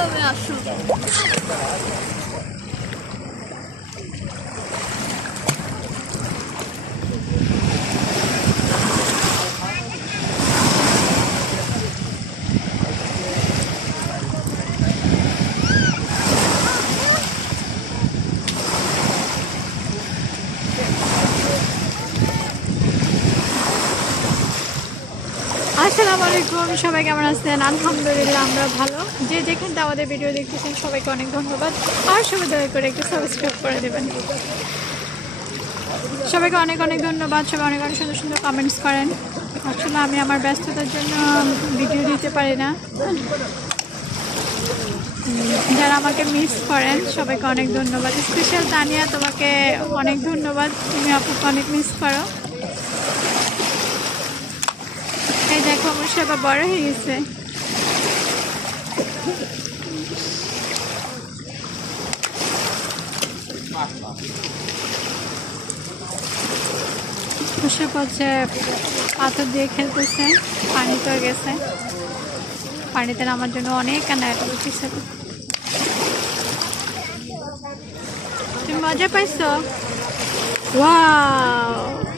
ভালোভাবে আসো। আসসালামু আলাইকুম, সবাই কেমন আছেন? আলহামদুলিল্লাহ আমরা ভালো। যে যেখানে আমাদের ভিডিও দেখতেছেন সবাইকে অনেক ধন্যবাদ। আর সবাই দয়া করে একটু সাবস্ক্রাইব করে দেবেন। সবাইকে অনেক অনেক ধন্যবাদ। সবাই অনেক অনেক সুন্দর সুন্দর কমেন্টস করেন। আসলে আমি আমার ব্যস্ততার জন্য ভিডিও দিতে পারি না। যারা আমাকে মিস করেন সবাইকে অনেক ধন্যবাদ। স্পেশাল তানিয়া, তোমাকে অনেক ধন্যবাদ, তুমি আপুকে অনেক মিস করো। এই দেখো আমার সবাই বড় হয়ে গেছে। ওসব হচ্ছে পাথর দিয়ে খেলতেছে, পানিতে গেছে, পানিতে নামার জন্য অনেক কান্নাকাটি করতেছে। তুমি মজা পাইছো? ওয়াও।